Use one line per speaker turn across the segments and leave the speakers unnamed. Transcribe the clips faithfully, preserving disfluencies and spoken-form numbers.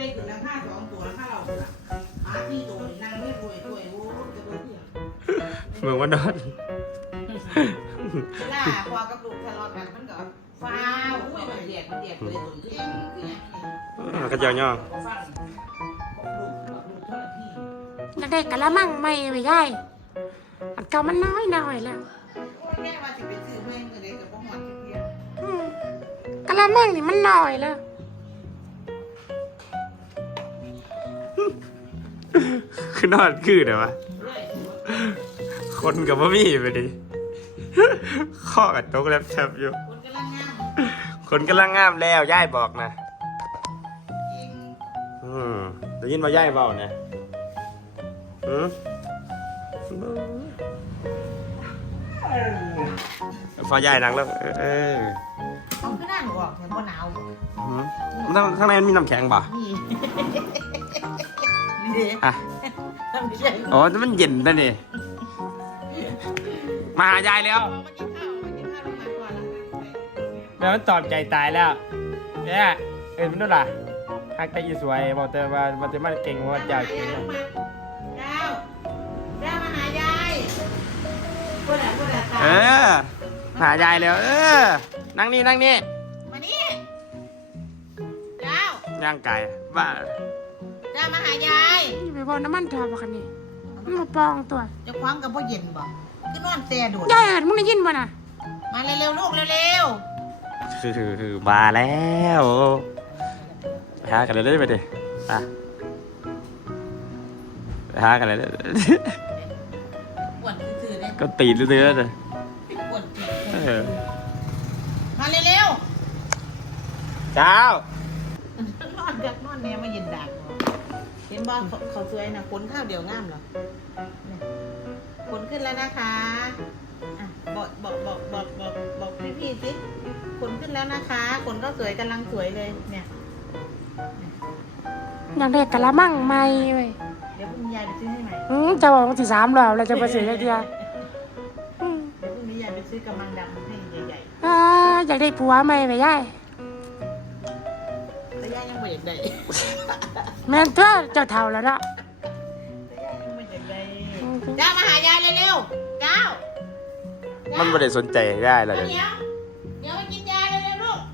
ถึงราคาสองตัวราคาเราหาที่ตัวนั่งไม่รวยรวยโอ้จะรวยเพื่อ
เมืองว่านอน
ล่าพอกับลูกทะเลาะกันมันก็ฟ้าวอุ้ยมันเดียดมันเดียดเลยตัวเองคืออย่างนี้
กระเจียวย่อ
อยากได้กะละมังใหม่ไปย่ายอันเก่ามันน้อยน้อยแล้ว
แม่ว่าจะไปซื้อแม่เมื่อใดกับพ่อหมอนเพียง
กะละมังนี่มันน้อยแล้ว
คือนอนคือเดี๋ยววะคนกับพ่อมี่ไปดิข้อกับโต๊ะแล็บแทบอยู่คนกำลังงามแล้วย่ายบอกนะอืมได้ยินมาย่ายเบาเนี่ยอืมพอย่ายนังแล้วเออ
เอาขึ้นหน้าหนูออกเห็นว่าหนาว
ข้างข้างในมันมีน้ำแข็งป่ะอ่ะอ๋อแต่มันเย็นนะนี่มาหายายแล้วแม่มันตอบใจตายแล้วเนี่ยเอ็นมันดูล่ะฮักแต่อีสวยบอกแต่ว่าบอกแต่มันเก่งว่าจ่าเก่ง
ดาวดาวมาหายายพูดอะไรพูดอะไรตา
เออหายายแล้วเออนั่งนี่นั่งนี่
มานี่ดาว
ย่างไก่บ้า
ดาวมาหายาย
นี่ไปบอกน้ำมันทอบอกกันนี่มันมาปองตัว
จะคว้างกับพ่อเย็นบ่ขึ้นนอนแซ่ดู
ยายเอิดมึงได้ยินบ่น่ะ
มาเร็วๆลูกเร็ว
ๆคือคือมาแล้วหากันเลยได้ไหมดิอ่ะหากันเลย
ปวดซื่อๆเลย
ก็ตีนเรื่อยๆเลย
ปวดมาเร็ว
ๆเจ้าน
อนกักนอนแนวมาเย็นดักเห็นบ่เขาสวยนะขนข้าวเดียวงามเหรอขนขึ้นแล้วนะคะบอกบอกบอกบอกบอกบอกพี่พี่สิขนขึ้นแล้วนะคะขนก็สวยกำลังสวยเลยเนี่ย
อยากได้กะละมังใหม่เว้ย
เดี๋ยวคุณยายไปซื้อให้ใหม่
อืมจะบอกว่าสี่สามแล้วเราจะไปซื้อไอเดีย
เดี๋ยวคุณยายไปซื้อกระมังดำให้ใหญ่
ๆอ่าอยากได้ผัวใหม่ไปย่าย
แต่ย่ายังไม่อยากได้
แม่นเจ้าเจ้าเท่าแล้วเนาะ
แต่ย่ายังไม่อยากได้เจ้ามาหายายเร็วๆเจ้า
มันไม่ได้สนใจได้เลย
เดี๋ยวเดี๋ยวมากินยาเร็วๆลูก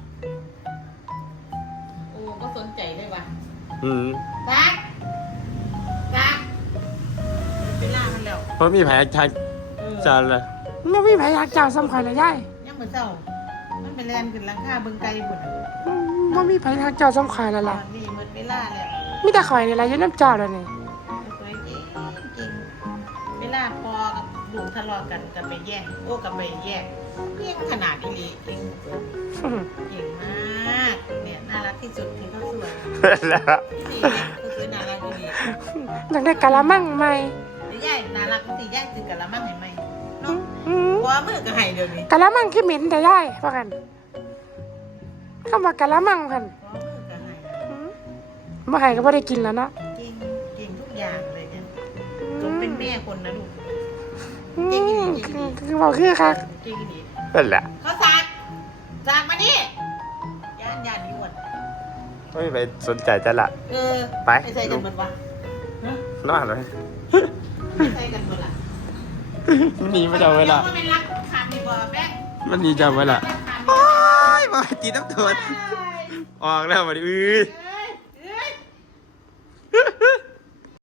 โอ้ก็สนใจด้วยว่ะ
อืม
ซักซักเป็นล่ามันแล้ว
เพราะมีแผลชายจานเลย
ไม่มีแผลอยากเจ้าซ้ำใครเลยย่าย
ยังเหมือนเจ้ามันเป็นแลนขึ้นหลังคาเบิ่งไกลบุญ
ไม่มีแผลอยากเจ้าซ้ำใครเลยล่ะ
นี่เหมือนเวลาเลย
มีแต่ข่อยนี่แหละยืนน้ำเจ้าเลยนี่
สวยจริงจริงเวลาพอกับลูกทะเลาะกันกับไปแยกโอ้กับไปแยกเพียงขนาดอีหลีเองเก่งมากเนี่ยน่ารักที่สุดที่เขาสวยนี่เขาสวยน่ารักดี
อยากได้กะละมังใหม่
หรือย่ายน่ารักสิย่ายคือกะละมังเห็นไหมเนาะว่ามือก็ให้เดี๋ยวนี้
กะละมังคือเหม็นแต่ย่ายว่ากันคำว่ากะละมังกันเมื่อไหร่ก็ไม่ได้กินแล้วเนาะ
เก่งเก่งทุกอย่างเลยเนี่ยจงเป็นแม่คนนะลูก
เก่งดีคือบอกคือค่ะ
เก่งดี
นั่นแหละ
เขาสักสักมาดิย่านย่านนี่หมด
ไม่ไปสนใจจะละ
เออไปใส่กันหมดวะ
น้อยเลย
ใส่กันหมดละ
มันนีไม่จำไว้ละ
มันเป็นรักขาดมีบ่แป๊ก
มันนีจำไว้ละโอ้ยมาจีน้ำตัวออกแล้วมาดิอื้อ